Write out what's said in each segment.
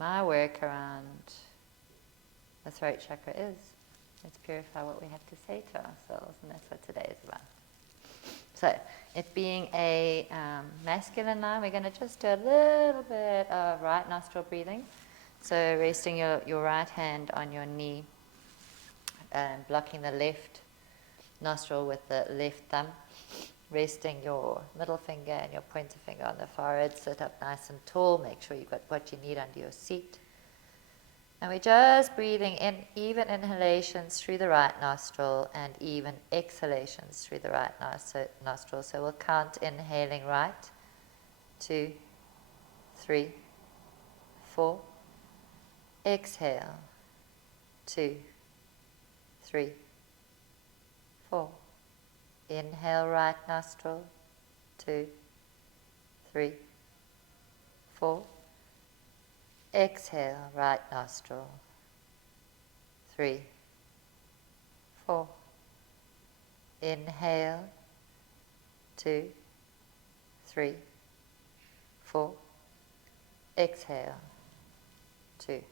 my work around the throat chakra is. Let's purify what we have to say to ourselves, and that's what today is about. So, it being a masculine now, we're going to just do a little bit of right nostril breathing. So, resting your right hand on your knee, and blocking the left nostril with the left thumb, resting your middle finger and your pointer finger on the forehead. Sit up nice and tall, make sure you've got what you need under your seat. And we're just breathing in even inhalations through the right nostril and even exhalations through the right nostril. So we'll count inhaling right, 2, 3, 4. Exhale, 2, 3, 4. Inhale right nostril, 2, 3, 4. Exhale right nostril, 3, 4. Inhale, 2, 3, 4. Exhale, 2,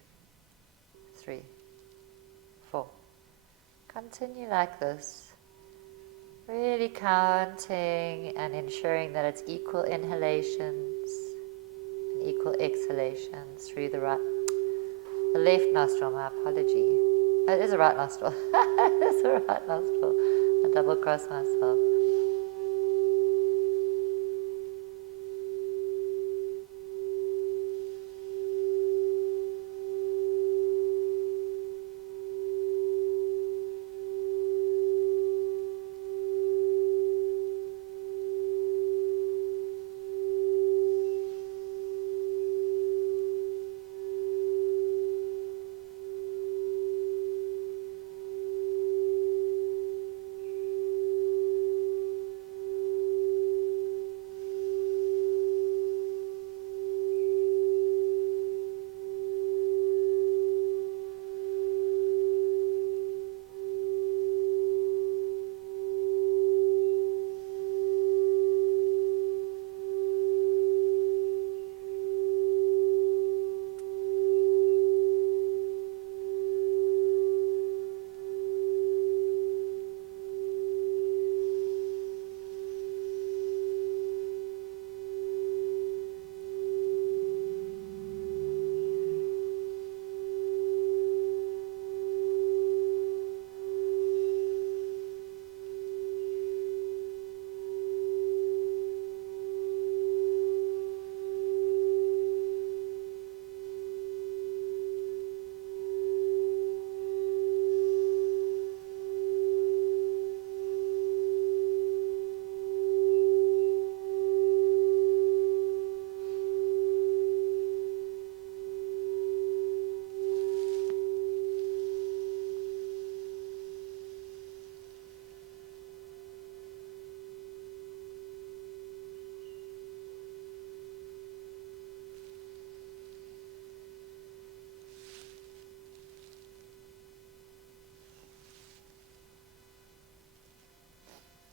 3, 4. Continue like this, really counting and ensuring that it's equal inhalations and equal exhalations through the left nostril. My apology. It is a right nostril. It is a right nostril. I double cross myself.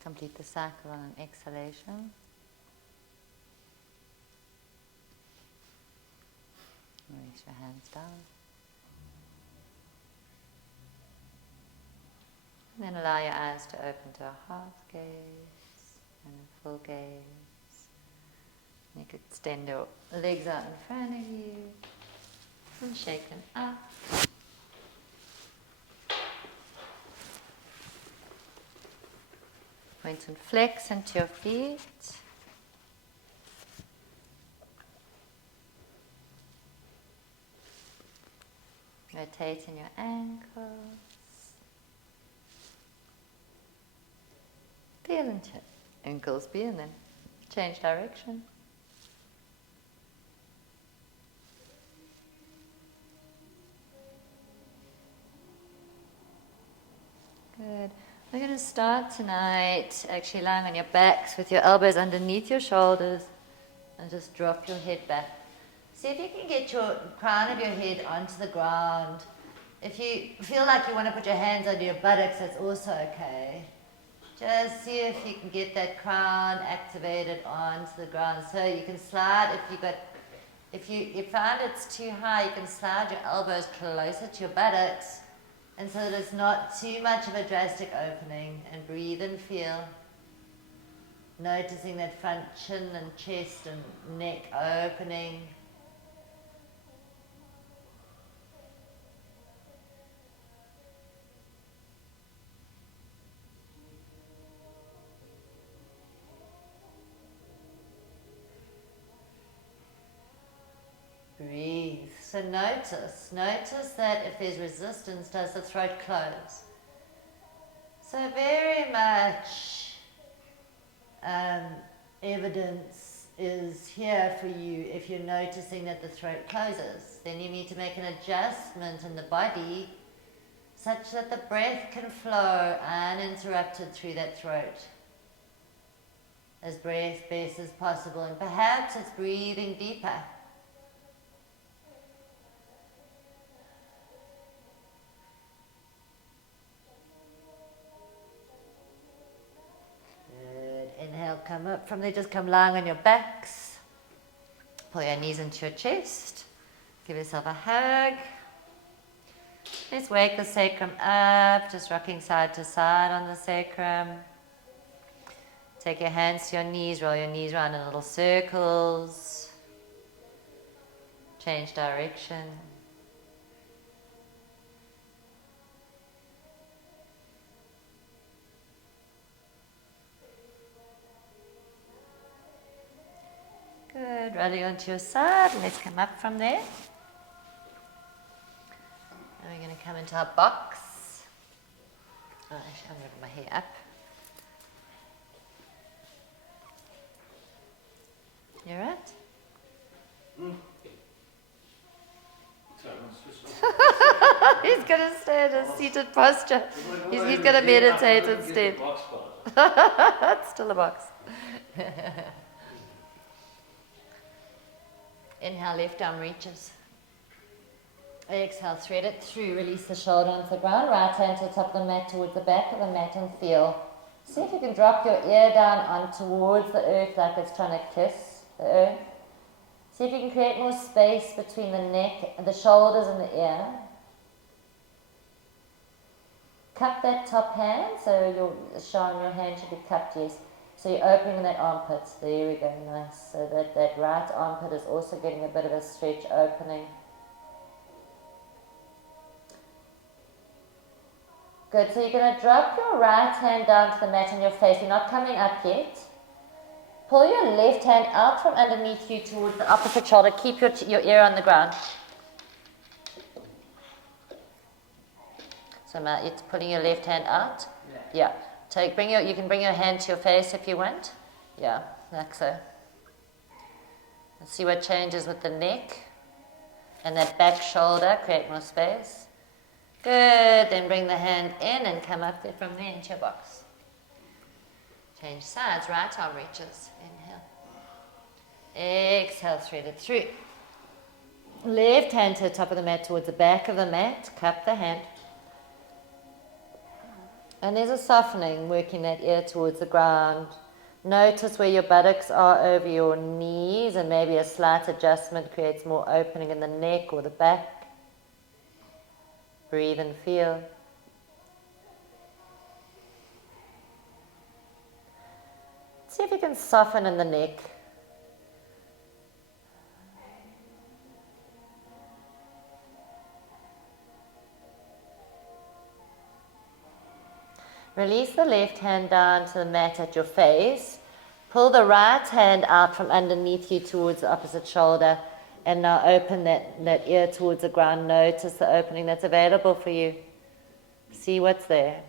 Complete the cycle on an exhalation. Release your hands down. And then allow your eyes to open to a half gaze and a full gaze. You could extend your legs out in front of you and shake them up. Point and flex into your feet. Rotating your ankles. Feel into ankles be and then change direction. Good. We're going to start tonight actually lying on your backs with your elbows underneath your shoulders and just drop your head back. See if you can get your crown of your head onto the ground. If you feel like you want to put your hands under your buttocks, that's also okay. Just see if you can get that crown activated onto the ground. So you can slide If you find it's too high, you can slide your elbows closer to your buttocks, and so that it's not too much of a drastic opening, and breathe and feel. Noticing that front chin and chest and neck opening. Breathe. So notice that if there's resistance, does the throat close? So very much evidence is here for you if you're noticing that the throat closes. Then you need to make an adjustment in the body such that the breath can flow uninterrupted through that throat. As breath-based as possible, and perhaps it's breathing deeper. Inhale, come up from there, just come lying on your backs. Pull your knees into your chest. Give yourself a hug. Let's wake the sacrum up, just rocking side to side on the sacrum. Take your hands to your knees, roll your knees around in little circles. Change direction. Good, rolling onto your side, and let's come up from there. And we're going to come into our box. Oh, actually, I'm moving my hair up. You right? He's going to stay in a seated posture. He's going to meditate instead. It's still a box. Inhale, left arm reaches. Exhale, thread it through. Release the shoulder onto the ground. Right hand to the top of the mat towards the back of the mat and feel. See if you can drop your ear down on towards the earth like it's trying to kiss the earth. See if you can create more space between the neck, the shoulders and the ear. Cup that top hand, so your hand should be cupped, yes. So you're opening that armpit. There we go, nice. So that right armpit is also getting a bit of a stretch opening. Good, so you're going to drop your right hand down to the mat on your face. You're not coming up yet. Pull your left hand out from underneath you towards the opposite shoulder. Keep your ear on the ground. So you're putting your left hand out? Yeah. You can bring your hand to your face if you want. Yeah, like so. Let's see what changes with the neck and that back shoulder. Create more space. Good. Then bring the hand in and come up there from there into your box. Change sides. Right arm reaches. Inhale. Exhale. Thread it through. Left hand to the top of the mat towards the back of the mat. Cup the hand. And there's a softening, working that ear towards the ground. Notice where your buttocks are over your knees, and maybe a slight adjustment creates more opening in the neck or the back. Breathe and feel. See if you can soften in the neck. Release the left hand down to the mat at your face. Pull the right hand out from underneath you towards the opposite shoulder, and now open that ear towards the ground. Notice the opening that's available for you. See what's there.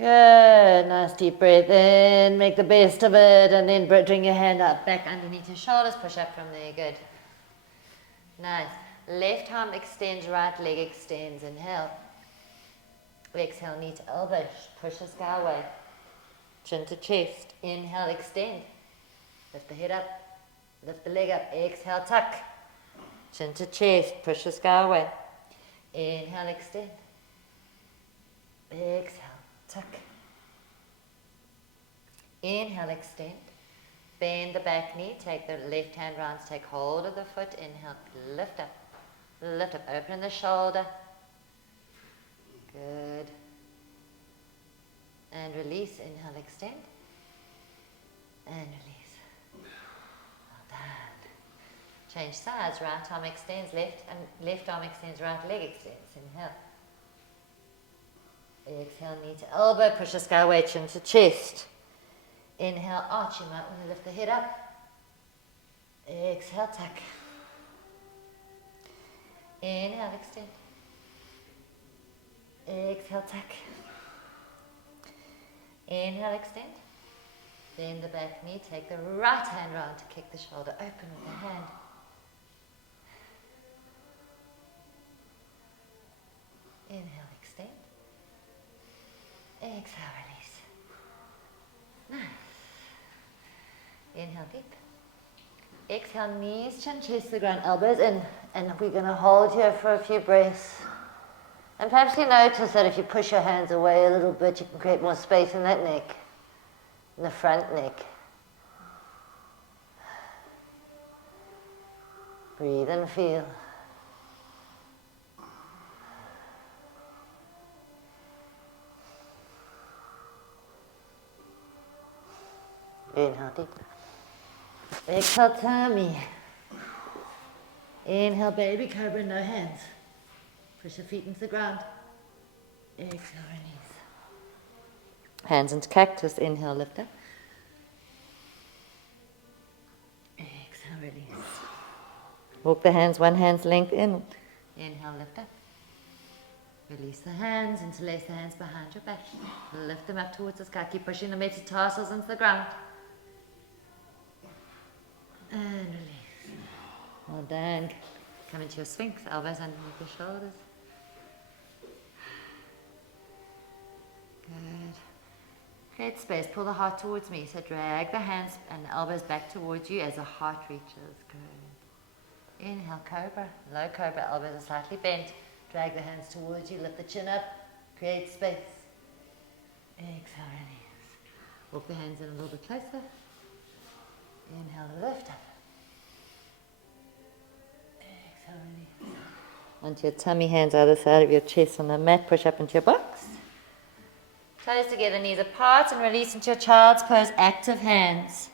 Good, nice deep breath in, make the best of it, and then bring your hand up, back underneath your shoulders, push up from there, good. Nice. Left arm extends, right leg extends, inhale. Exhale, knee to elbow, push the sky away. Chin to chest. Inhale, extend. Lift the head up. Lift the leg up. Exhale, tuck. Chin to chest. Push the sky away. Inhale, extend. Exhale, tuck. Inhale, extend. Bend the back knee. Take the left hand round. Take hold of the foot. Inhale, lift up. Lift up. Open the shoulder. Good. And release. Inhale, extend. And release. Well done. Change sides. Right arm extends, left arm extends, right leg extends. Inhale. Exhale, knee to elbow. Push the sky away, chin to chest. Inhale, arch. You might want to lift the head up. Exhale, tuck. Inhale, extend. Exhale, tuck. Inhale, extend. Bend the back knee. Take the right hand round to kick the shoulder open with the hand. Inhale, extend. Exhale, release. Nice. Inhale, deep. Exhale, knees, chin, chest, the ground, elbows in. And we're going to hold here for a few breaths. And perhaps you notice that if you push your hands away a little bit, you can create more space in that neck, in the front neck. Breathe and feel. Inhale deep. Exhale, tummy. Inhale, baby cobra, no hands. Push your feet into the ground. Exhale, release. Hands into cactus. Inhale, lift up. Exhale, release. Walk the hands, one hand's length in. Inhale, lift up. Release the hands, interlace the hands behind your back. Lift them up towards the sky. Keep pushing the metatarsals into the ground. And release. Well done. Come into your sphinx, elbows underneath your shoulders. Good. Create space, pull the heart towards me. So drag the hands and the elbows back towards you as the heart reaches. Good. Inhale, cobra. Low cobra, elbows are slightly bent. Drag the hands towards you, lift the chin up. Create space. Exhale, release. Walk the hands in a little bit closer. Inhale, lift up. Exhale, release. Onto your tummy, hands either side of your chest on the mat. Push up into your box. Toes together, knees apart, and release into your child's pose, active hands.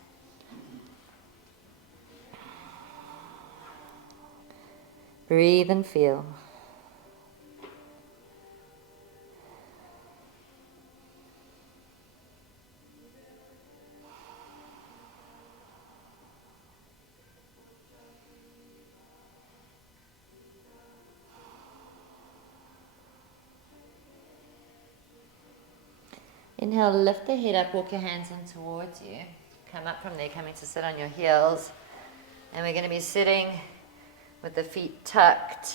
Breathe and feel. Inhale, lift the head up, walk your hands in towards you. Come up from there, coming to sit on your heels. And we're going to be sitting with the feet tucked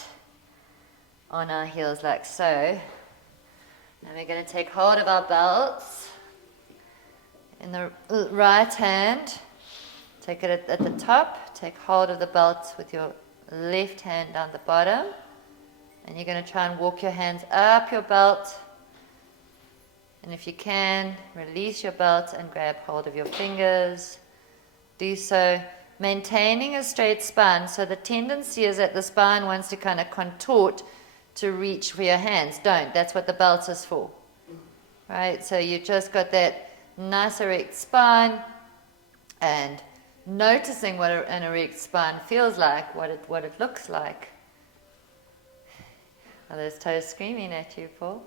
on our heels like so. And we're going to take hold of our belts in the right hand. Take it at the top. Take hold of the belt with your left hand down the bottom. And you're going to try and walk your hands up your belt. And if you can, release your belt and grab hold of your fingers. Do so maintaining a straight spine. So the tendency is that the spine wants to kind of contort to reach for your hands. Don't. That's what the belt is for. Right? So you just got that nice erect spine and noticing what an erect spine feels like, what it looks like. Are those toes screaming at you, Paul?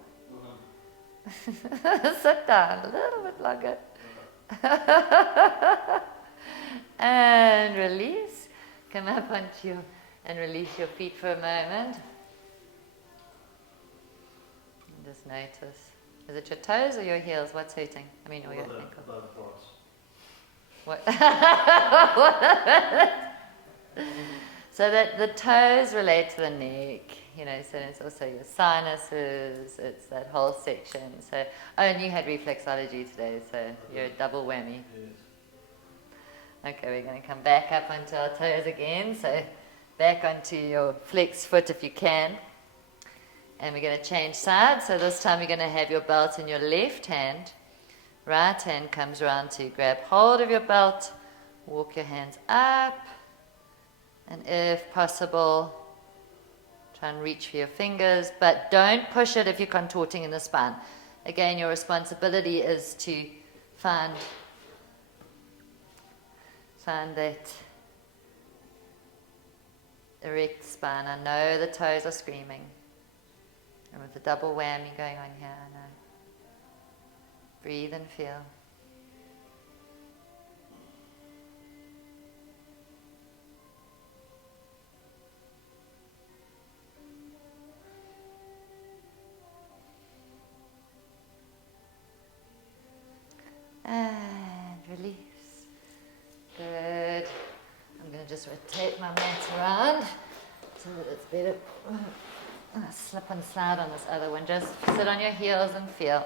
Sit down a little bit longer. And release. Come up onto you and release your feet for a moment. And just notice. Is it your toes or your heels? What's hurting? I mean, or your ankle? Both parts. What? So that the toes relate to the neck. so it's also your sinuses, it's that whole section. So, and you had reflexology today, so you're a double whammy. Yes. Okay, we're going to come back up onto our toes again. So back onto your flexed foot if you can. And we're going to change sides. So this time you're going to have your belt in your left hand. Right hand comes around to grab hold of your belt. Walk your hands up. And if possible, try and reach for your fingers. But don't push it if you're contorting in the spine. Again, your responsibility is to find that erect spine. I know the toes are screaming. And with the double whammy going on here, I know. Breathe and feel. And release. Good. I'm going to just rotate my mat around so that it's better. Slip and slide on this other one. Just sit on your heels and feel.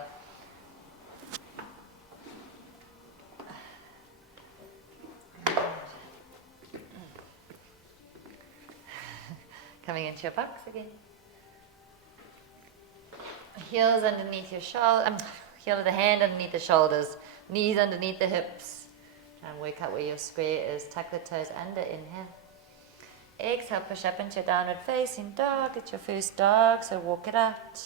Coming into your box again. Heels underneath your shoulder. Heel of the hand underneath the shoulders. Knees underneath the hips. Try and work out where your square is. Tuck the toes under. Inhale. Exhale, push up into your downward facing dog. It's your first dog, so walk it out.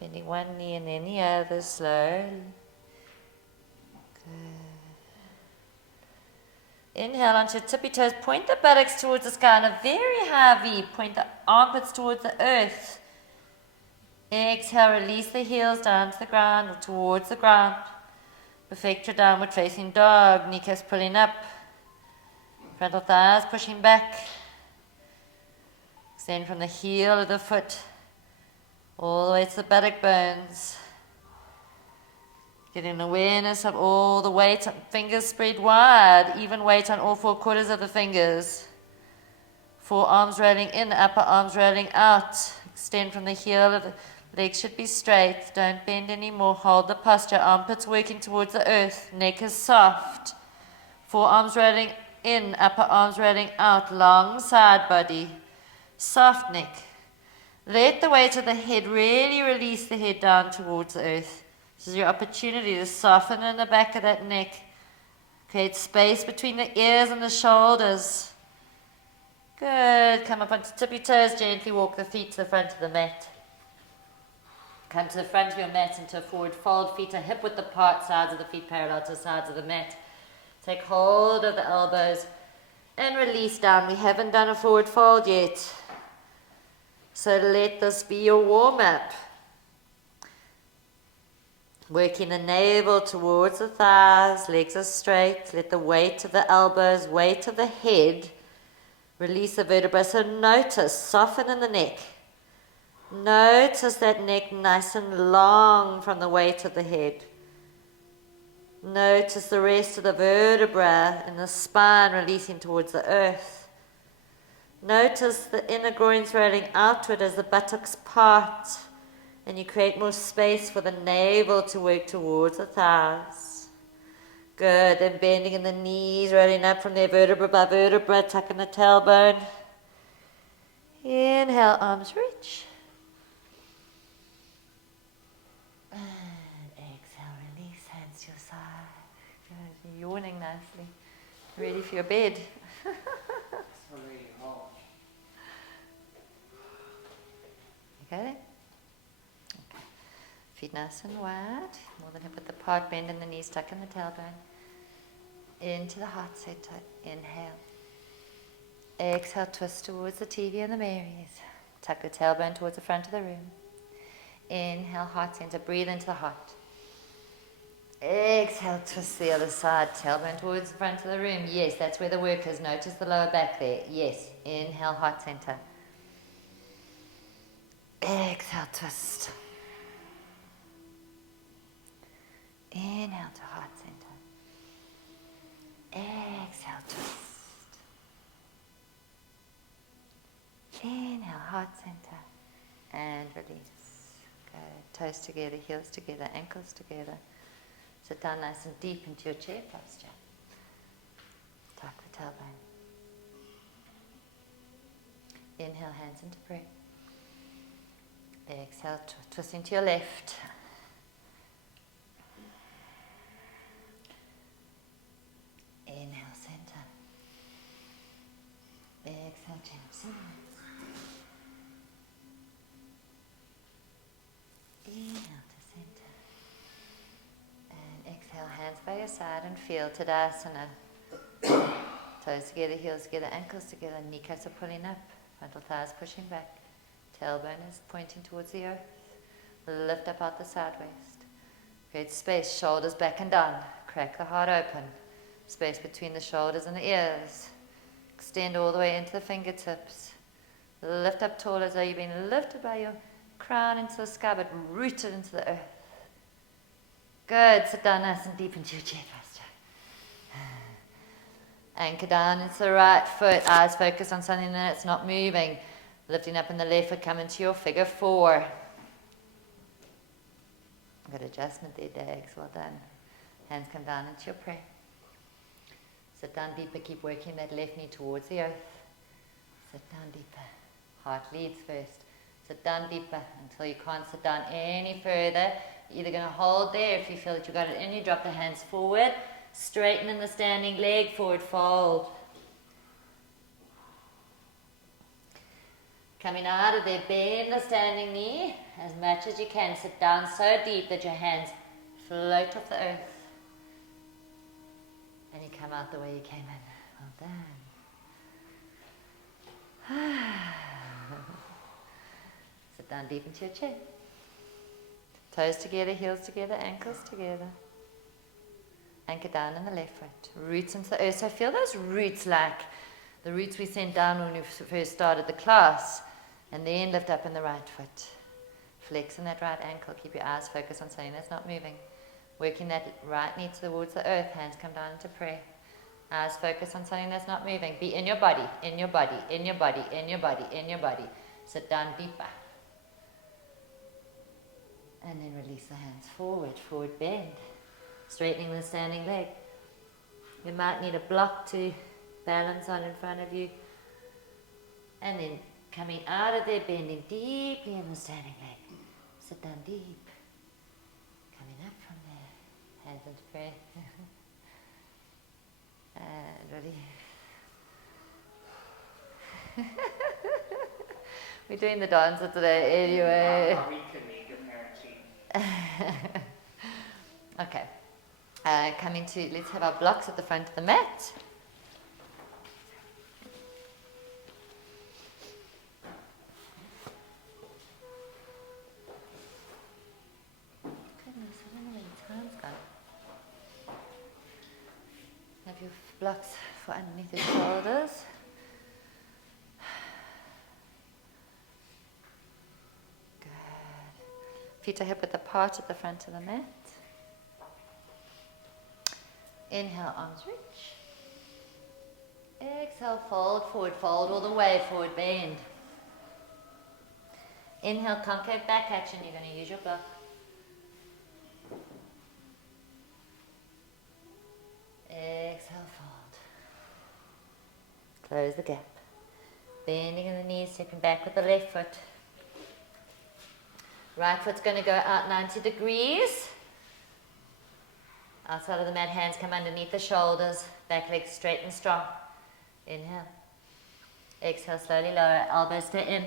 Bending one knee and then the other slowly. Good. Inhale onto your tippy toes. Point the buttocks towards the sky in a very high V. Point the armpits towards the earth. Exhale, release the heels down to the ground or towards the ground. Perfect your downward facing dog. Kneecaps pulling up. Frontal thighs pushing back. Extend from the heel of the foot all the way to the buttock bones. Getting awareness of all the weight, fingers spread wide, even weight on all 4 quarters of the fingers. Forearms rolling in, upper arms rolling out. Extend from the heel of the legs should be straight. Don't bend anymore. Hold the posture. Armpits working towards the earth. Neck is soft. Forearms rolling in, upper arms rolling out. Long side body. Soft neck. Let the weight of the head really release the head down towards the earth. This is your opportunity to soften in the back of that neck. Create space between the ears and the shoulders. Good. Come up onto tippy toes. Gently walk the feet to the front of the mat. Come to the front of your mat into a forward fold. Feet are hip width apart. Sides of the feet parallel to the sides of the mat. Take hold of the elbows and release down. We haven't done a forward fold yet. So let this be your warm-up. Working the navel towards the thighs, legs are straight. Let the weight of the elbows, weight of the head, release the vertebrae. So notice, soften in the neck. Notice that neck nice and long from the weight of the head. Notice the rest of the vertebrae in the spine releasing towards the earth. Notice the inner groins rolling outward as the buttocks part, and you create more space for the navel to work towards the thighs. Good, then bending in the knees, rolling up from there vertebra by vertebra, tucking the tailbone. Inhale, arms reach. And exhale, release, hands to your side. Good, you're yawning nicely. Ready for your bed. Okay. Okay. Feet nice and wide, more than hip width apart, bend in the knees, tuck in the tailbone. Into the heart center. Inhale. Exhale, twist towards the TV and the Marys. Tuck the tailbone towards the front of the room. Inhale, heart center. Breathe into the heart. Exhale, twist the other side. Tailbone towards the front of the room. Yes, that's where the work is. Notice the lower back there. Yes. Inhale, heart center. Exhale, twist. Inhale to heart center. Exhale, twist. Inhale, heart heart center. And release. Good. Toes together, heels together, ankles together. Sit down nice and deep into your chair posture. Tuck the tailbone. Inhale, hands into prayer. Exhale, twist into your left. Inhale, center. Exhale, jump sideways. Inhale to center. And exhale, hands by your side and feel Tadasana. Toes together, heels together, ankles together, kneecaps are pulling up, frontal thighs pushing back, tailbone is pointing towards the earth. Lift up out the side waist. Create space, shoulders back and down. Crack the heart open. Space between the shoulders and the ears. Extend all the way into the fingertips. Lift up tall as though you've been lifted by your crown into the sky, but rooted into the earth. Good. Sit down nice and deep into your chair posture. Anchor down into the right foot. Eyes focus on something that's not moving. Lifting up in the left foot, come into your figure four. Good adjustment there, Dags. Well done. Hands come down into your prayer. Sit down deeper. Keep working that left knee towards the earth. Sit down deeper. Heart leads first. Sit down deeper until you can't sit down any further. You're either going to hold there if you feel that you got it in you. Drop the hands forward. Straighten in the standing leg. Forward fold. Coming out of there, bend the standing knee as much as you can. Sit down so deep that your hands float off the earth. And you come out the way you came in. Well done. Sit down deep into your chair. Toes together, heels together, ankles together. Anchor down in the left foot. Roots into the earth. So feel those roots like the roots we sent down when we first started the class. And then lift up in the right foot. Flex in that right ankle. Keep your eyes focused on something that's not moving. Working that right knee towards the earth. Hands come down into prayer. Eyes focus on something that's not moving. Be in your body, in your body, in your body, in your body, in your body. Sit down deeper. And then release the hands forward, forward bend. Straightening the standing leg. You might need a block to balance on in front of you. And then coming out of there, bending deeply in the standing leg. Sit down deep. Coming up from there. Hands into prayer. And release. We're doing the dancer today anyway. We could make a parachute. Okay. Coming to, let's have our blocks at the front of the mat. Goodness, I don't know where your time's gone. Have your blocks for underneath your shoulders. Good. Feet are hip width apart at the front of the mat. Inhale, arms reach. Exhale, fold forward, fold all the way, forward bend. Inhale, concave back action. You're going to use your block. Exhale, fold. Close the gap. Bending in the knees, stepping back with the left foot. Right foot's going to go out 90 degrees. Outside of the mat, hands come underneath the shoulders. Back leg straight and strong. Inhale. Exhale, slowly lower. Elbows stay in.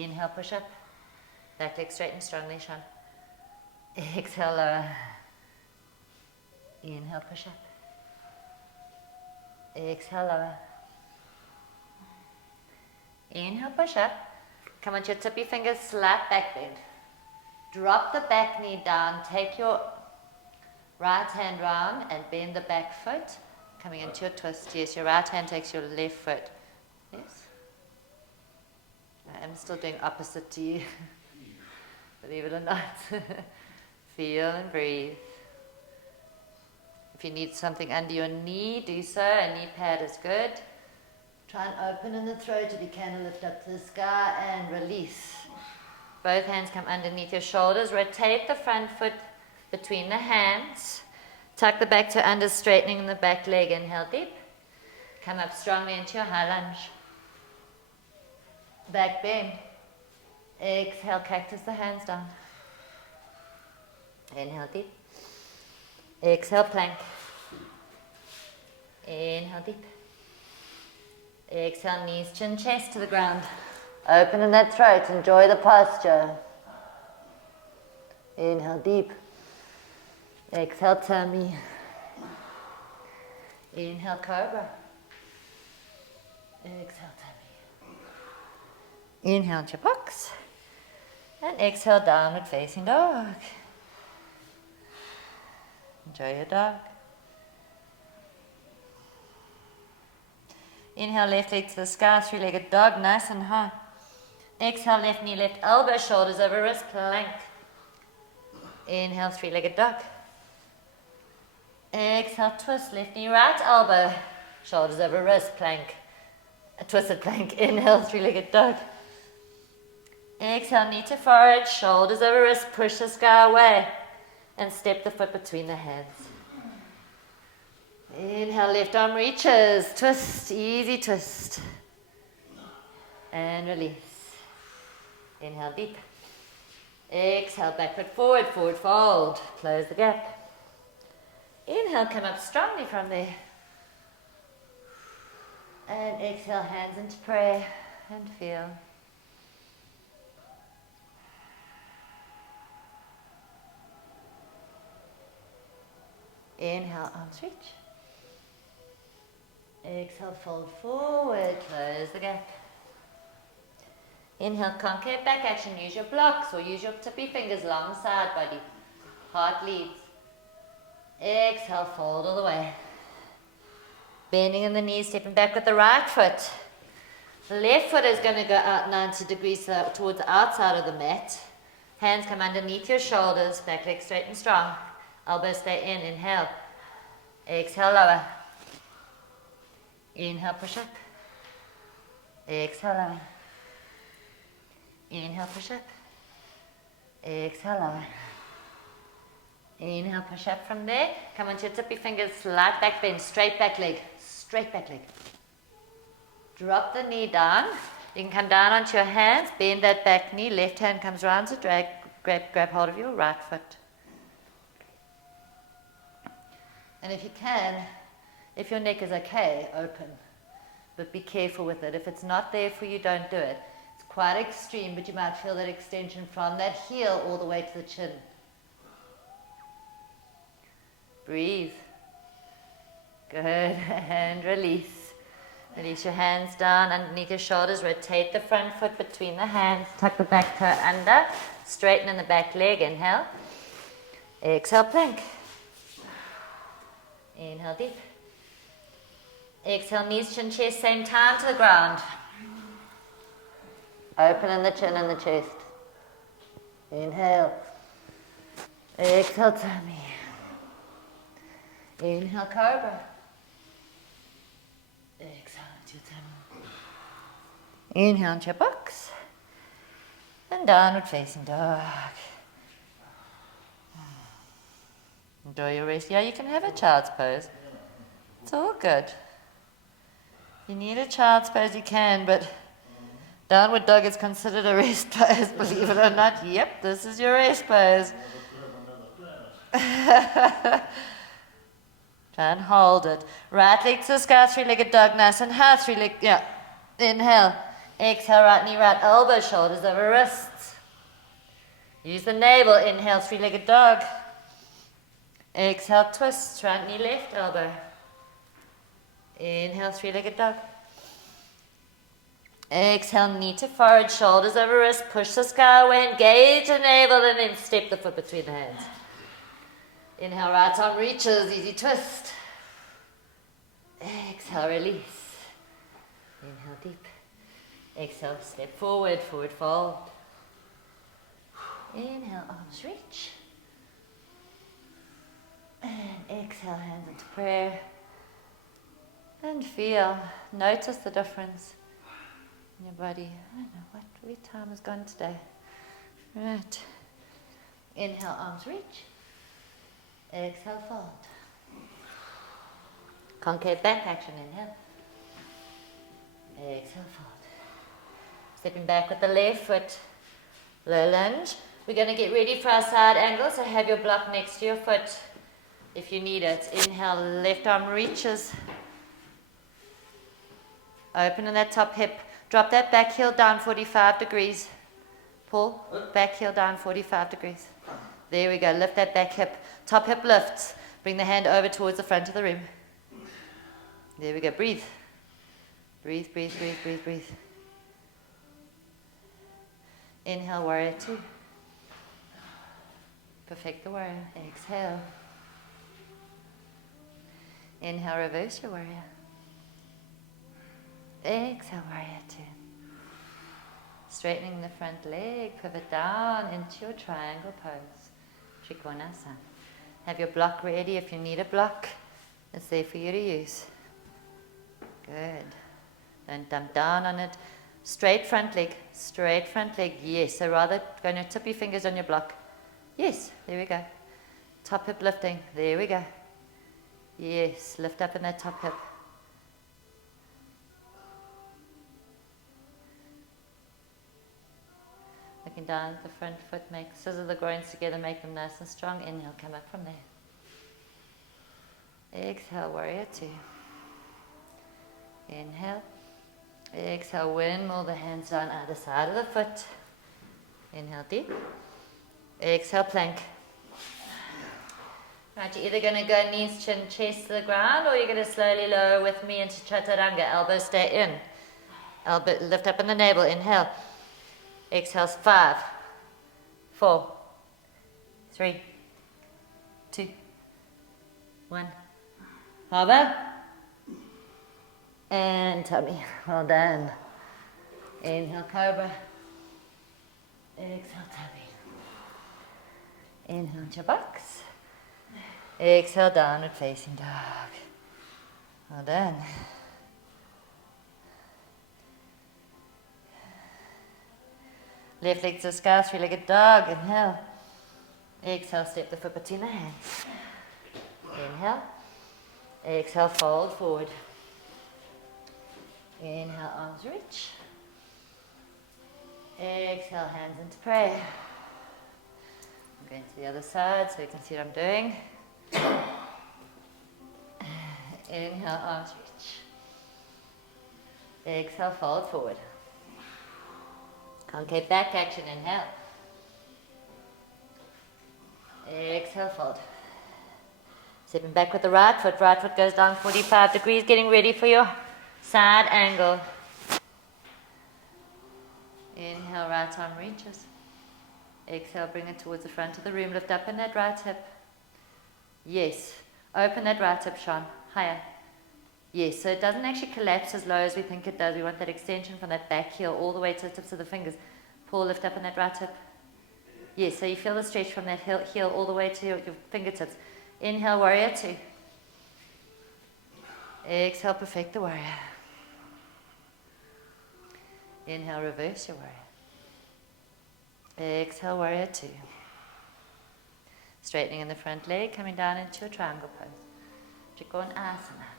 Inhale, push up. Back leg straight and strongly shun. Exhale, lower. Inhale, push up. Exhale, lower. Inhale, push up. Come onto your tippy fingers, slight back bend. Drop the back knee down. Take your right hand round and bend the back foot. Coming into your twist. Yes, your right hand takes your left foot. Yes? I'm still doing opposite to you. Believe it or not. Feel and breathe. If you need something under your knee, do so. A knee pad is good. Try and open in the throat if you can, lift up to the sky and release. Both hands come underneath your shoulders. Rotate the front foot between the hands. Tuck the back toe under, straightening the back leg. Inhale deep. Come up strongly into your high lunge. Back bend. Exhale, cactus the hands down. Inhale deep. Exhale, plank. Inhale deep. Exhale, knees, chin, chest to the ground. Open in that throat, enjoy the posture. Inhale deep. Exhale, tummy. Inhale, cobra. Exhale, tummy. Inhale into your box. And exhale, downward facing dog. Enjoy your dog. Inhale, left leg to the sky, three-legged dog, nice and high. Exhale, left knee, left elbow, shoulders over wrist, plank. Inhale, three-legged dog. Exhale, twist, left knee, right elbow, shoulders over wrist, plank. A twisted plank. Inhale, three-legged dog. Exhale, knee to forehead, shoulders over wrist, push the sky away, and step the foot between the hands. Inhale, left arm reaches, twist, easy twist. And release. Inhale deep. Exhale, back foot forward, forward fold. Close the gap. Inhale, come up strongly from there. And exhale, hands into prayer and feel. Inhale, arms reach. Exhale, fold forward, close the gap. Inhale, concave back action. Use your blocks or use your tippy fingers, long side body. Heart leads. Exhale, fold all the way. Bending in the knees, stepping back with the right foot. The left foot is going to go out 90 degrees towards the outside of the mat. Hands come underneath your shoulders, back leg straight and strong. Elbows stay in, inhale. Exhale, lower. Inhale, push up. Exhale, lower. Inhale, push up. Exhale, lower. Inhale, push up from there. Come onto your tippy fingers, slight back bend, straight back leg. Straight back leg. Drop the knee down. You can come down onto your hands, bend that back knee. Left hand comes round to drag, grab hold of your right foot. And if you can, if your neck is okay, open. But be careful with it. If it's not there for you, don't do it. It's quite extreme, but you might feel that extension from that heel all the way to the chin. Breathe. Good. And release. Release your hands down underneath your shoulders. Rotate the front foot between the hands. Tuck the back toe under. Straighten in the back leg. Inhale. Exhale, plank. Inhale deep. Exhale, knees, chin, chest, same time to the ground. Open in the chin and the chest. Inhale. Exhale, tummy. Inhale, cobra. Exhale into your tummy. Inhale into your box. And downward facing dog. Enjoy your rest. Yeah, you can have a child's pose. It's all good. You need a child's pose, you can, but downward dog is considered a rest pose, believe it or not. Yep, this is your rest pose. Try and hold it. Right leg to the sky, three-legged dog, nice and high, three-leg, yeah. Inhale. Exhale, right knee, right elbow, shoulders over wrists. Use the navel. Inhale, three-legged dog. Exhale, twist, right knee, left elbow. Inhale, three-legged dog. Exhale, knee to forehead, shoulders over wrist, push the sky away, engage the navel, and then step the foot between the hands. Inhale, right arm reaches, easy twist. Exhale, release. Inhale, deep. Exhale, step forward, forward fold. Inhale, arms reach. And exhale, hands into prayer. And feel, notice the difference in your body. I don't know what time has gone today. Right. Inhale, arms reach. Exhale, fold. Concave back action, inhale. Exhale, fold. Stepping back with the left foot. Low lunge. We're going to get ready for our side angle, so have your block next to your foot if you need it. Inhale, left arm reaches. Open in that top hip. Drop that back heel down 45 degrees. Pull, back heel down 45 degrees. There we go, lift that back hip. Top hip lifts. Bring the hand over towards the front of the room. There we go, breathe. Breathe, breathe, breathe, breathe, breathe. Inhale, warrior two. Perfect the warrior. Exhale. Inhale, reverse your warrior. Exhale, warrior two. Straightening the front leg, pivot down into your triangle pose. Trikonasana. Have your block ready if you need a block. It's there for you to use. Good. Don't dump down on it. Straight front leg, yes. So rather going to tip your fingers on your block. Yes, there we go. Top hip lifting, there we go. Yes, lift up in that top hip. Looking down at the front foot, scissor the groins together, make them nice and strong. Inhale, come up from there. Exhale, warrior two. Inhale. Exhale, windmill the hands down either side of the foot. Inhale deep. Exhale, plank. Right, you're either going to go knees, chin, chest to the ground, or you're going to slowly lower with me into chaturanga. Elbows stay in. Elbow lift up in the navel. Inhale. Exhale, 5, 4, 3, 2, 1. Hover. And tummy. Well done. Inhale, cobra. Exhale, tummy. Inhale, your box. Exhale, downward facing dog. Well done. Left leg to the sky, three-legged dog. Inhale. Exhale, step the foot between the hands. Inhale. Exhale, fold forward. Inhale, arms reach. Exhale, hands into prayer. I'm going to the other side so you can see what I'm doing. Inhale, arms reach. Exhale, fold forward. Concave back action, inhale. Exhale, fold. Stepping back with the right foot goes down 45 degrees, getting ready for your side angle. Inhale, right arm reaches. Exhale, bring it towards the front of the room, lift up in that right hip. Yes, open that right hip, Sean, higher. Yes, so it doesn't actually collapse as low as we think it does. We want that extension from that back heel all the way to the tips of the fingers. Pull, lift up in that right hip. Yes, so you feel the stretch from that heel all the way to your fingertips. Inhale, warrior two. Exhale, perfect the warrior. Inhale, reverse your warrior. Exhale, warrior two. Straightening in the front leg, coming down into your triangle pose. Trikonasana.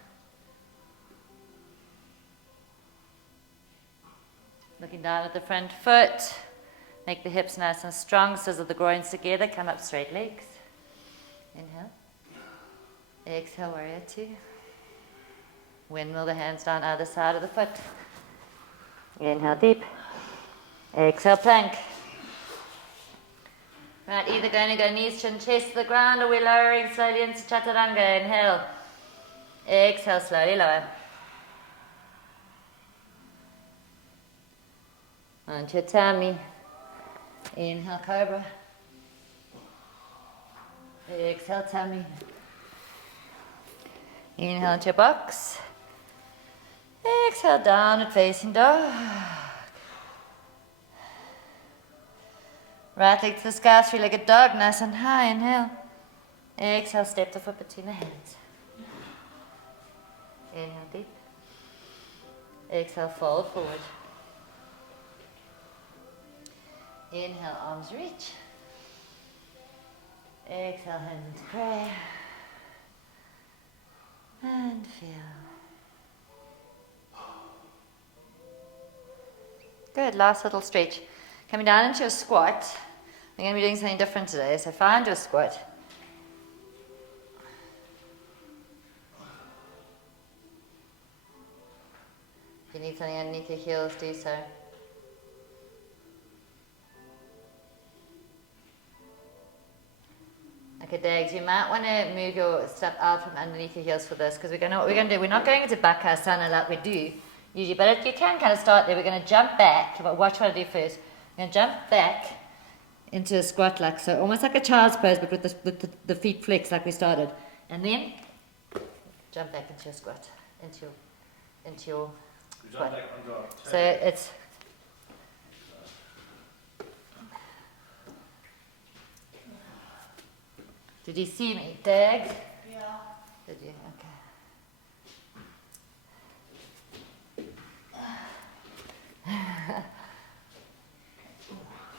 Looking down at the front foot. Make the hips nice and strong, scissor the groins together, come up straight legs. Inhale. Exhale, warrior two. Windmill the hands down either side of the foot. Inhale deep. Exhale, plank. Right, either going to go knees, chin, chest to the ground, or we're lowering slowly into chaturanga. Inhale. Exhale, slowly lower. Onto your tummy. Inhale, cobra. Exhale, tummy. Inhale into your box. Exhale, downward facing dog. Right leg to the sky, three-legged dog, nice and high. Inhale. Exhale, step the foot between the hands. Inhale deep. Exhale, fold forward. Inhale, arms reach. Exhale, hands into prayer. And feel. Good, last little stretch. Coming down into a squat. We're going to be doing something different today. So find your squat. If you need something underneath your heels, do so. Okay, Dags, you might want to move your stuff out from underneath your heels for this, because what we're going to do, we're not going into Bakasana like we do usually, but you can kind of start there. We're going to jump back, but watch what I do first. We're going to jump back into a squat like so, almost like a child's pose, but with the feet flexed like we started. And then jump back into your squat, into your squat. So it's... Did you see me, Dag? Yeah. Did you? Okay.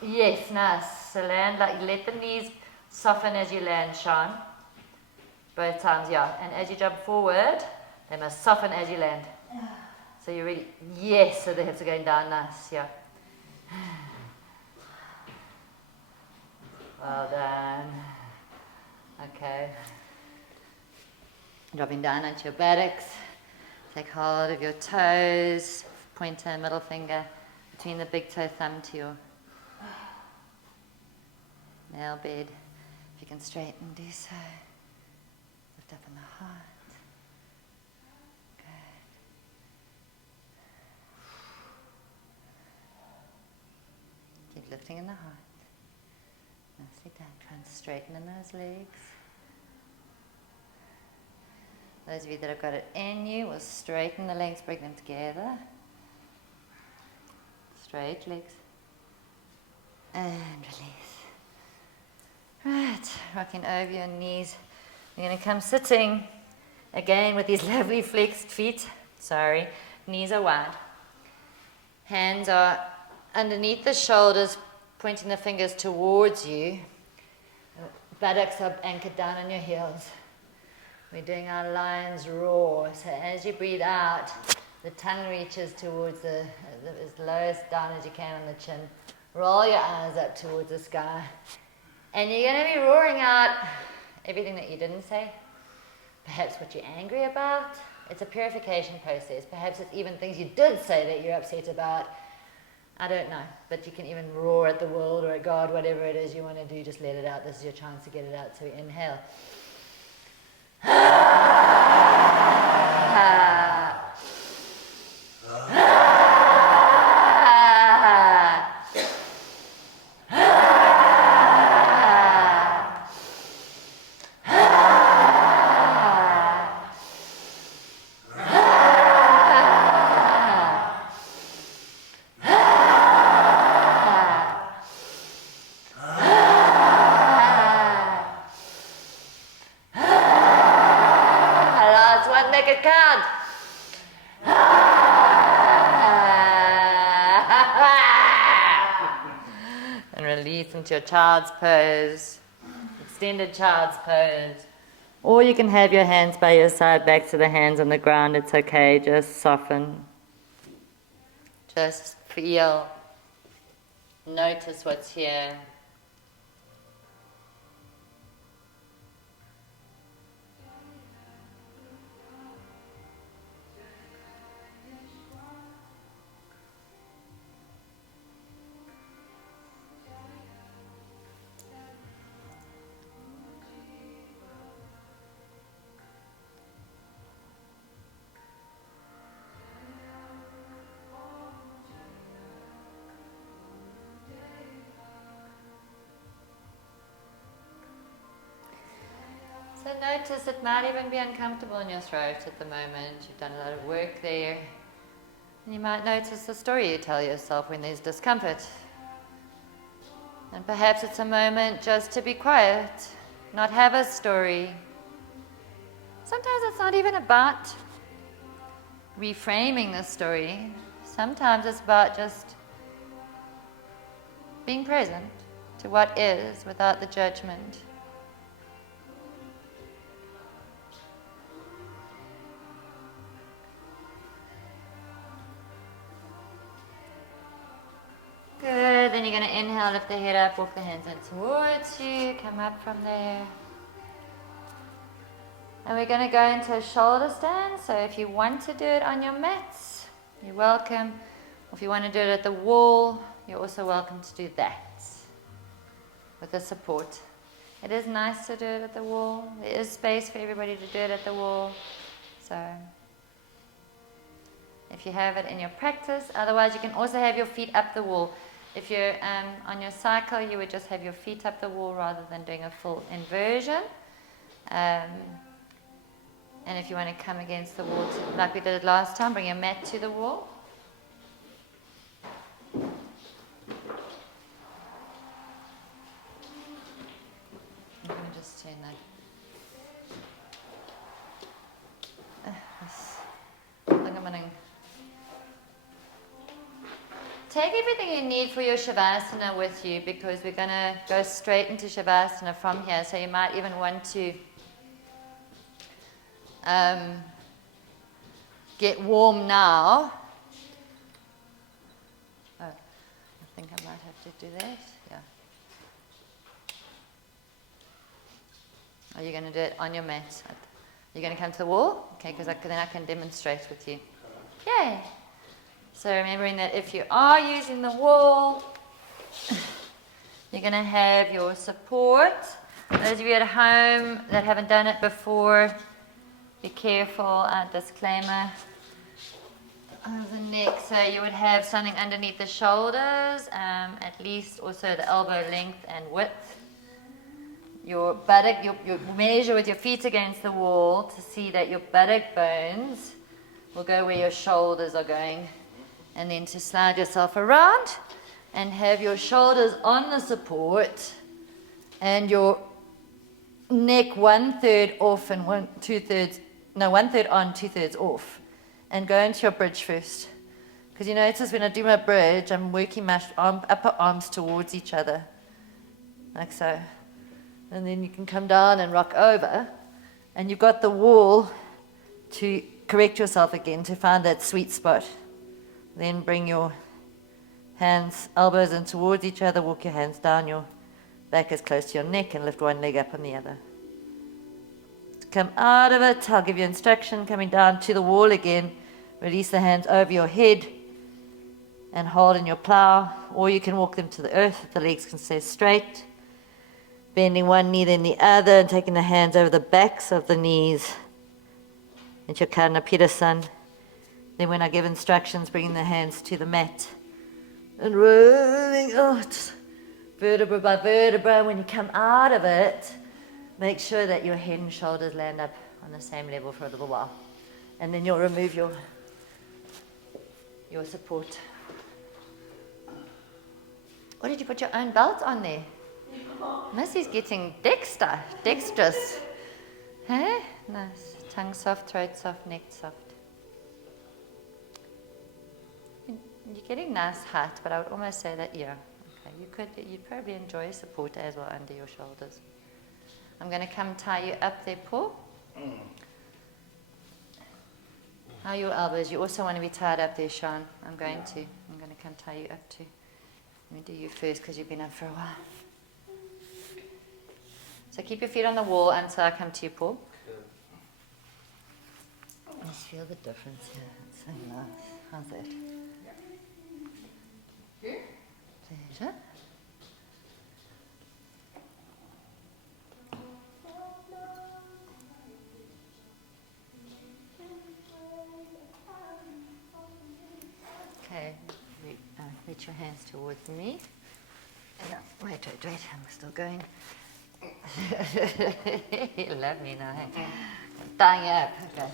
Yes, nice. So land, like let the knees soften as you land, Sean. Both times, yeah. And as you jump forward, they must soften as you land. So you're really, yes, so the hips are going down, nice, yeah. Well done. Okay. Dropping down onto your buttocks. Take hold of your toes, pointer and middle finger between the big toe thumb to your nail bed. If you can straighten, do so. Lift up in the heart. Good. Keep lifting in the heart. Nicely done. Try and straighten in those legs. Those of you that have got it in you will straighten the legs, bring them together. Straight legs. And release. Right, rocking over your knees. You're going to come sitting again with these lovely flexed feet. Sorry, knees are wide. Hands are underneath the shoulders, pointing the fingers towards you. Buttocks are anchored down on your heels. We're doing our lion's roar. So as you breathe out, the tongue reaches towards as lowest down as you can on the chin. Roll your eyes up towards the sky. And you're going to be roaring out everything that you didn't say. Perhaps what you're angry about. It's a purification process. Perhaps it's even things you did say that you're upset about. I don't know. But you can even roar at the world or at God, whatever it is you want to do. Just let it out. This is your chance to get it out. So inhale. And release into your child's pose, extended child's pose. Or you can have your hands by your side, back to the hands on the ground. It's okay, just soften. Just feel. Notice what's here. So notice it might even be uncomfortable in your throat at the moment. You've done a lot of work there. And you might notice the story you tell yourself when there's discomfort. And perhaps it's a moment just to be quiet, not have a story. Sometimes it's not even about reframing the story. Sometimes it's about just being present to what is without the judgment. Good, then you're going to inhale, lift the head up, walk the hands in towards you, come up from there. And we're going to go into a shoulder stand, so if you want to do it on your mats, you're welcome. If you want to do it at the wall, you're also welcome to do that with the support. It is nice to do it at the wall. There is space for everybody to do it at the wall. So if you have it in your practice, otherwise you can also have your feet up the wall. If you're on your cycle, you would just have your feet up the wall rather than doing a full inversion. And if you want to come against the wall, like we did it last time, bring your mat to the wall. Let me just turn that. Take everything you need for your Shavasana with you, because we're going to go straight into Shavasana from here. So you might even want to get warm now. Oh, I think I might have to do that. Yeah. Or you're going to do it on your mat. You're going to come to the wall? Okay, because then I can demonstrate with you. Yay! So remembering that if you are using the wall, you're going to have your support. Those of you at home that haven't done it before, be careful, disclaimer, of the neck. So you would have something underneath the shoulders, at least also the elbow length and width. Your buttock, you measure with your feet against the wall to see that your buttock bones will go where your shoulders are going. And then to slide yourself around and have your shoulders on the support and your neck 1/3 off and 1/3 on, 2/3 off. And go into your bridge first. Because you notice when I do my bridge, I'm working my upper arms towards each other. Like so. And then you can come down and rock over. And you've got the wall to correct yourself again, to find that sweet spot. Then bring your hands, elbows in towards each other, walk your hands down your back as close to your neck and lift one leg up on the other. To come out of it, I'll give you instruction, coming down to the wall again, release the hands over your head and hold in your plow, or you can walk them to the earth if the legs can stay straight. Bending one knee then the other and taking the hands over the backs of the knees into your Karnapirasan. Then when I give instructions, bringing the hands to the mat and rolling out vertebra by vertebra. When you come out of it, make sure that your head and shoulders land up on the same level for a little while. And then you'll remove your support. What, did you put your own belt on there? Missy's getting dexterous. Hey? Nice. Tongue soft, throat soft, neck soft. You're getting nice height, but I would almost say that, yeah, okay, you'd probably enjoy support as well under your shoulders. I'm going to come tie you up there, Paul. How are your elbows? You also want to be tied up there, Sean. I'm going to come tie you up too. Let me do you first because you've been up for a while. So keep your feet on the wall until I come to you, Paul. Just feel the difference here. It's so nice. How's that? Pleasure. Okay, reach your hands towards me. No, wait, I'm still going. You love me now, hey? I'm tying you up, okay.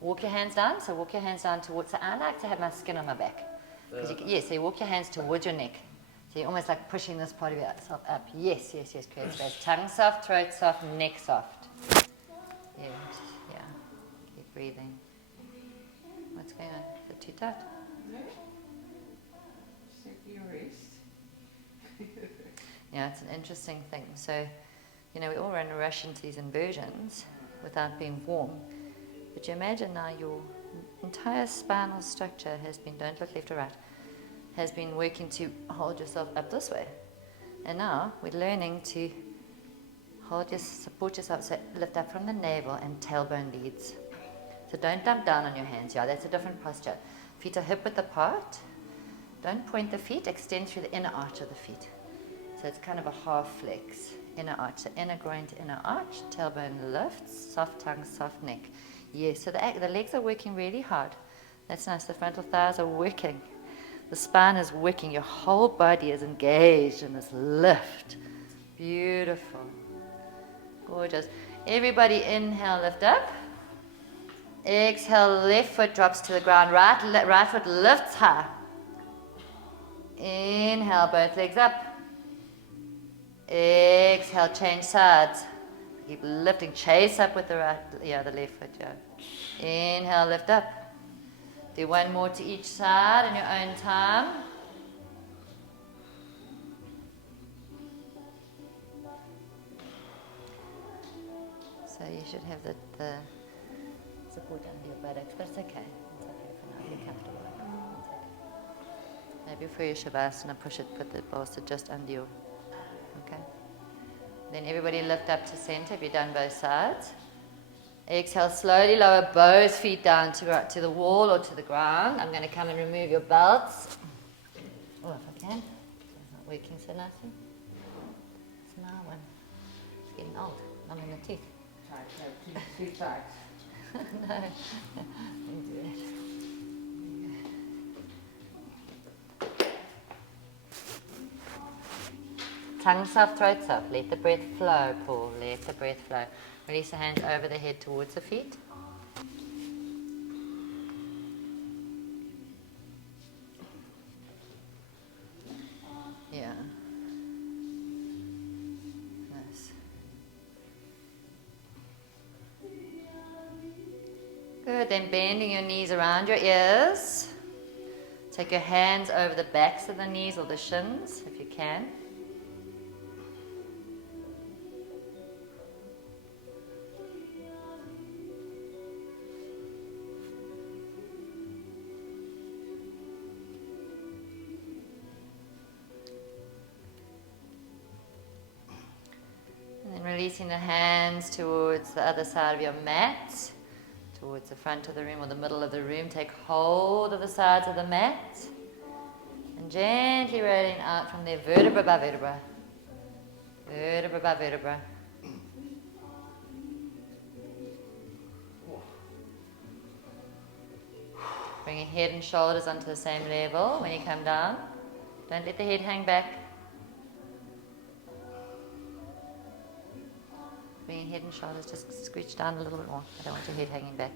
Walk your hands down, so walk your hands down towards, so I like to have my skin on my back. So you walk your hands towards your neck. So you're almost like pushing this part of yourself up. Yes, create space. Tongue soft, throat soft, neck soft. Yeah, keep breathing. too tight. No? Simply rest. Yeah, it's an interesting thing. So, you know, we all run a rush into these inversions without being warm. But you imagine now your entire spinal structure has been, don't look left or right, has been working to hold yourself up this way. And now we're learning to support yourself, so lift up from the navel and tailbone leads. So don't dump down on your hands, yeah, that's a different posture. Feet are hip width apart. Don't point the feet, extend through the inner arch of the feet. So it's kind of a half flex, inner arch. So inner groin to inner arch, tailbone lifts, soft tongue, soft neck. Yes, so the legs are working really hard. That's nice, the frontal thighs are working. The spine is working, your whole body is engaged in this lift. Beautiful. Gorgeous. Everybody inhale, lift up. Exhale, left foot drops to the ground, right foot lifts high. Inhale, both legs up. Exhale, change sides. Keep lifting, chase up with the left foot, yeah. Inhale, lift up. Do one more to each side in your own time. So you should have the support under your buttocks, but it's okay. It's okay for now. Be comfortable. It's okay. Maybe for your shavasana, put the bolster just under your. Okay. Then everybody lift up to center if you've done both sides. Exhale, slowly lower both feet down to the wall or to the ground. I'm going to come and remove your belts. Oh, if I can. It's not working so nicely. It's my one. It's getting old. I'm in the teeth. Tight, no, too tight. No. Don't do that. Tongue soft, throat soft. Let the breath flow, Paul. Let the breath flow. Release the hands over the head towards the feet. Yeah. Nice. Good. Then bending your knees around your ears. Take your hands over the backs of the knees or the shins if you can. Releasing the hands towards the other side of your mat, towards the front of the room or the middle of the room. Take hold of the sides of the mat and gently rolling out from there, vertebra by vertebra, vertebra by vertebra. Bring your head and shoulders onto the same level when you come down. Don't let the head hang back. Bring your head and shoulders, just scooch down a little bit more. I don't want your head hanging back.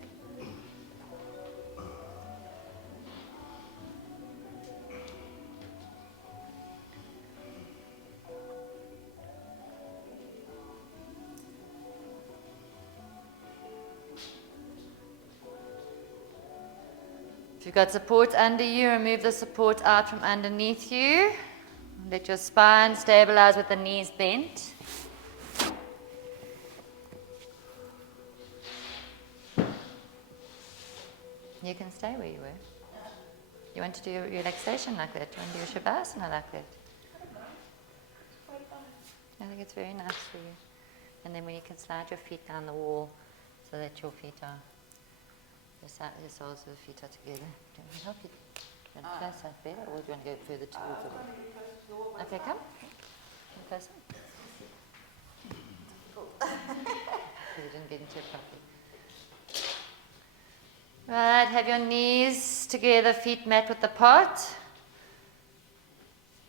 If you've got support under you, remove the support out from underneath you. Let your spine stabilize with the knees bent. You can stay where you were. You want to do your relaxation like that? You want to do your shavasana like that? I think it's very nice for you. And then when you can slide your feet down the wall so that your feet are, your soles of the feet are together. Do you want me to help you? Do you want to close up better or do you want to go further towards the wall? Okay, come. Come closer. So you didn't get into it properly. Right, have your knees together, feet mat width apart.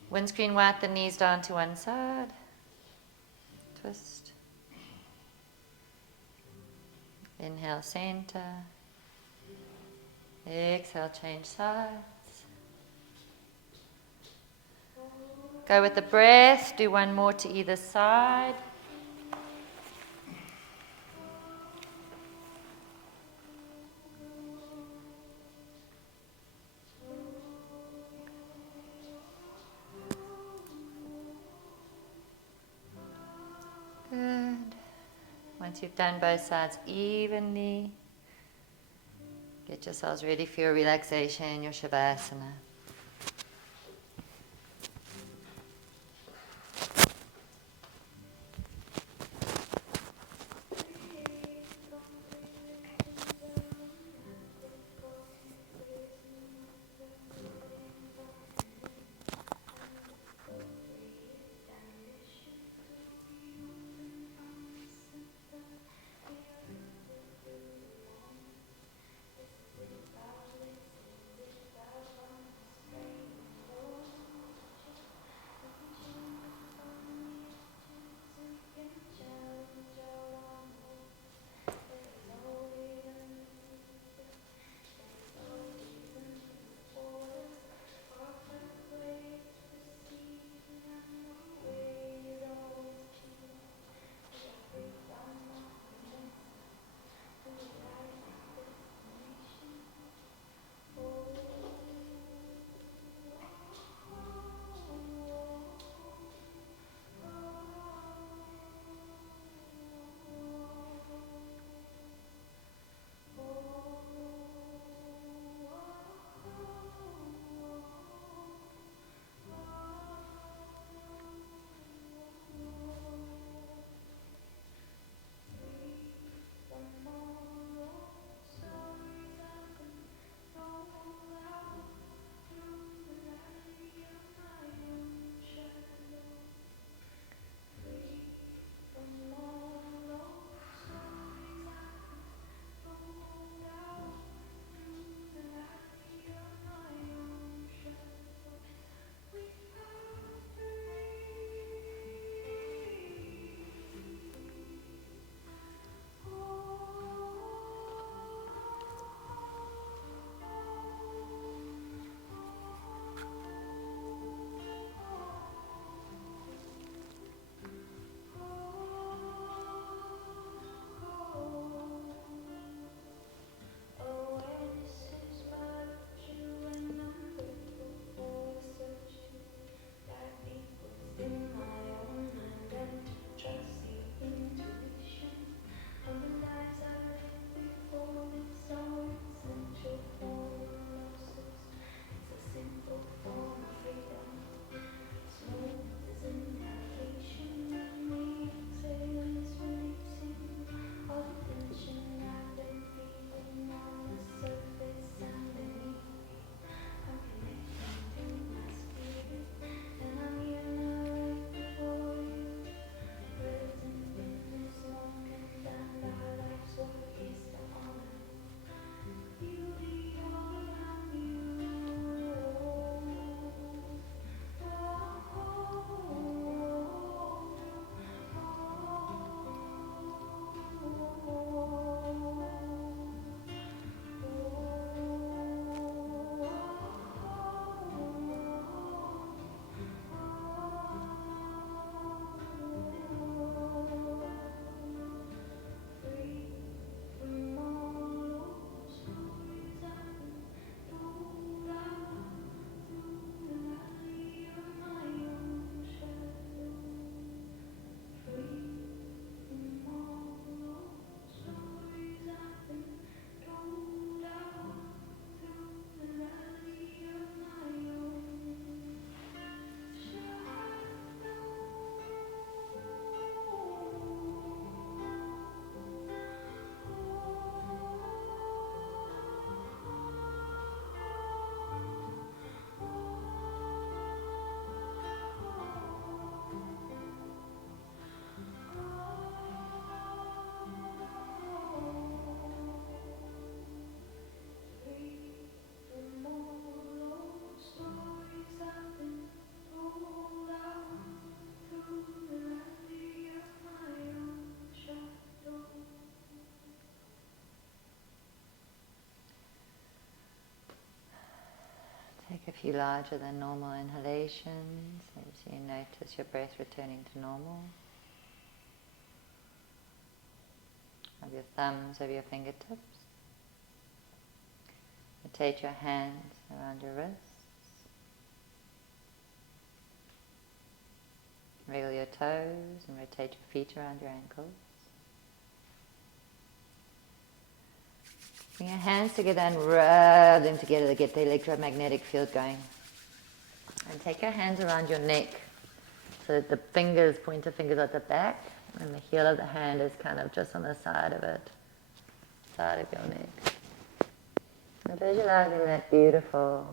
Windscreen wipe the knees down to one side. Twist. Inhale, center. Exhale, change sides. Go with the breath. Do one more to either side. Once you've done both sides evenly, get yourselves ready for your relaxation, your Shavasana. Take a few larger than normal inhalations as you notice your breath returning to normal. Have your thumbs over your fingertips. Rotate your hands around your wrists. Wriggle your toes and rotate your feet around your ankles. Bring your hands together and rub them together to get the electromagnetic field going. And take your hands around your neck so that the fingers, pointer fingers at the back, and the heel of the hand is kind of just on the side of it, side of your neck. And visualizing that beautiful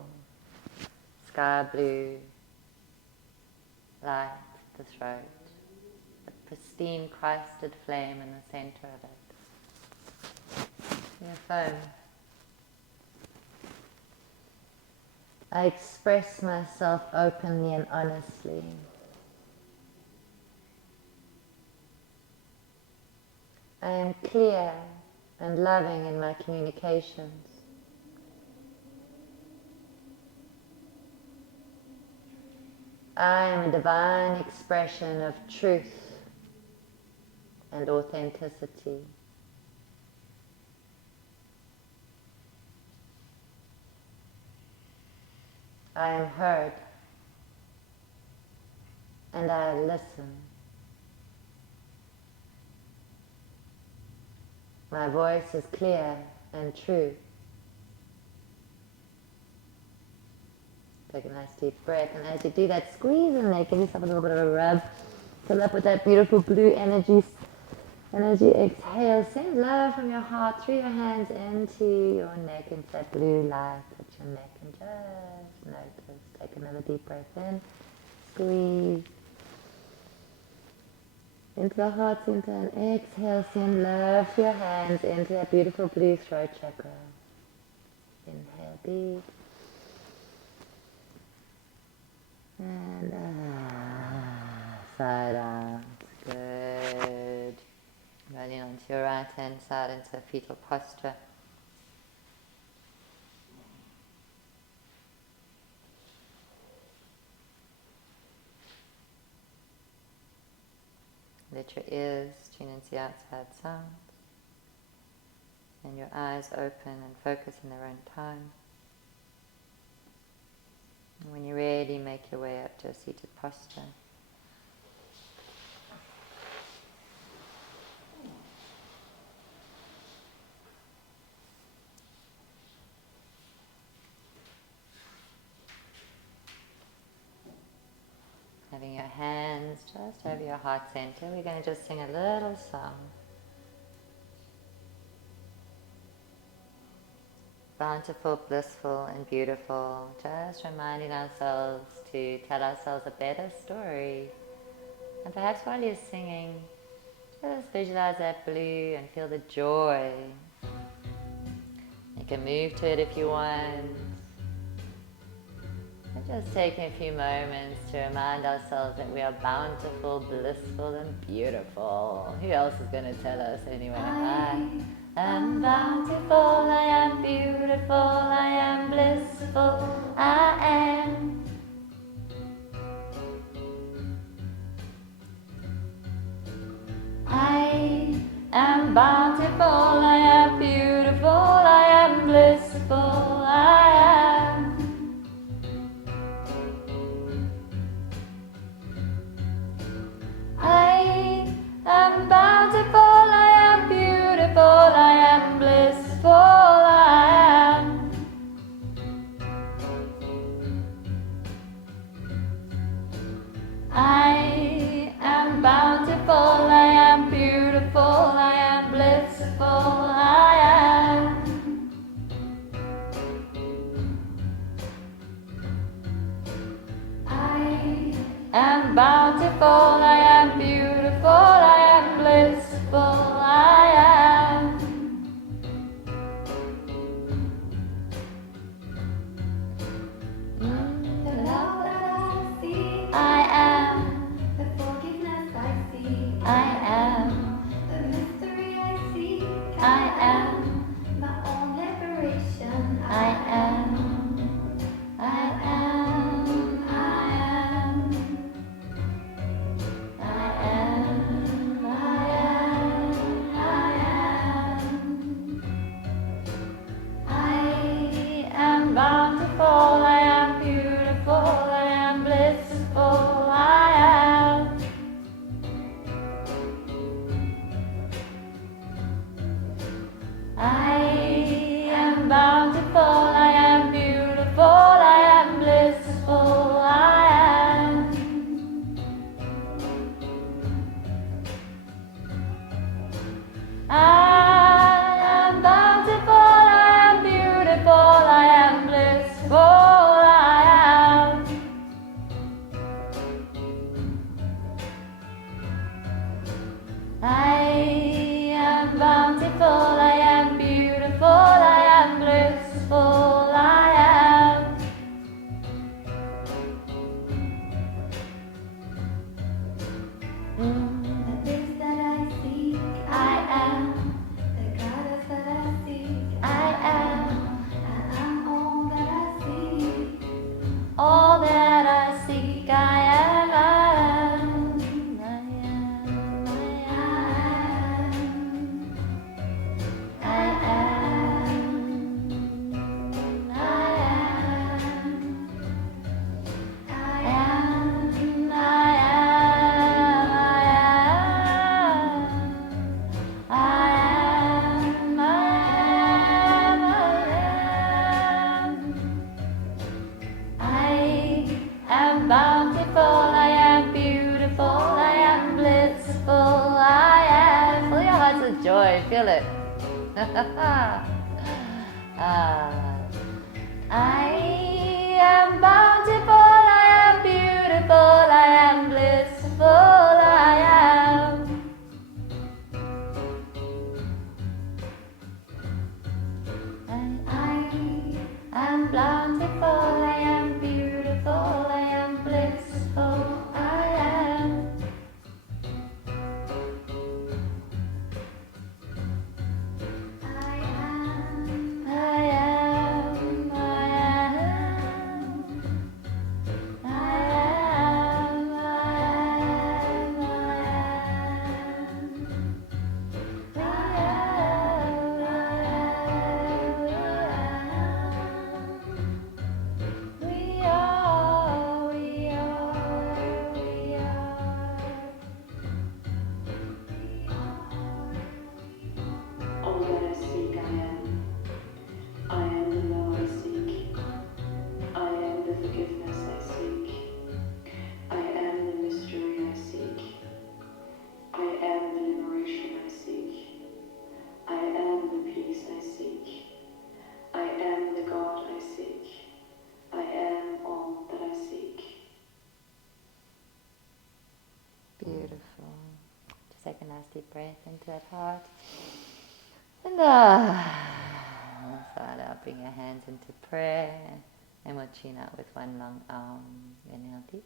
sky blue light, the throat, the pristine Christed flame in the center of it. Your foam. I express myself openly and honestly. I am clear and loving in my communications. I am a divine expression of truth and authenticity. I am heard and I listen. My voice is clear and true. Take a nice deep breath, and as you do that, squeeze in there, give yourself a little bit of a rub. Fill up with that beautiful blue energy. And as you exhale, send love from your heart through your hands into your neck, into that blue light at your neck, and just notice. Take another deep breath in, squeeze into the heart center, and exhale, send love through your hands into that beautiful blue throat chakra. Inhale deep. And side arms, good. Rolling onto your right hand side into a fetal posture. Let your ears tune into the outside sounds, and your eyes open and focus in their own time. And when you're ready, make your way up to a seated posture. Having your hands just over your heart center, we're going to just sing a little song. Bountiful, blissful, and beautiful. Just reminding ourselves to tell ourselves a better story. And perhaps while you're singing, just visualize that blue and feel the joy. You can move to it if you want. And just taking a few moments to remind ourselves that we are bountiful, blissful, and beautiful. Who else is going to tell us anyway? I am bountiful, I am beautiful, I am blissful, I am. I am bountiful, I am beautiful, I am blissful, I am. I am bountiful, I am beautiful, I am blissful, I am. I am bountiful, I am beautiful, I am blissful, I am. I am bountiful, I am beautiful, I am blissful, I am. The love that I see, I am. The forgiveness I see, I am. The mystery I see, I am. My own liberation, I am. I am. I am. I am bountiful, I am beautiful, I am blissful, I am. And I am bountiful, I am beautiful, I am blissful, I am. All that I seek, I am. I am the love I seek. I am the forgiveness I seek. I am the mystery I seek. I am the liberation I seek. I am the peace I seek. I am the God I seek. I am all that I seek. Beautiful. Just take a nice deep breath into that heart. And sigh out, bring your hands into prayer. And we'll chin out with one long arm. Inhale deep.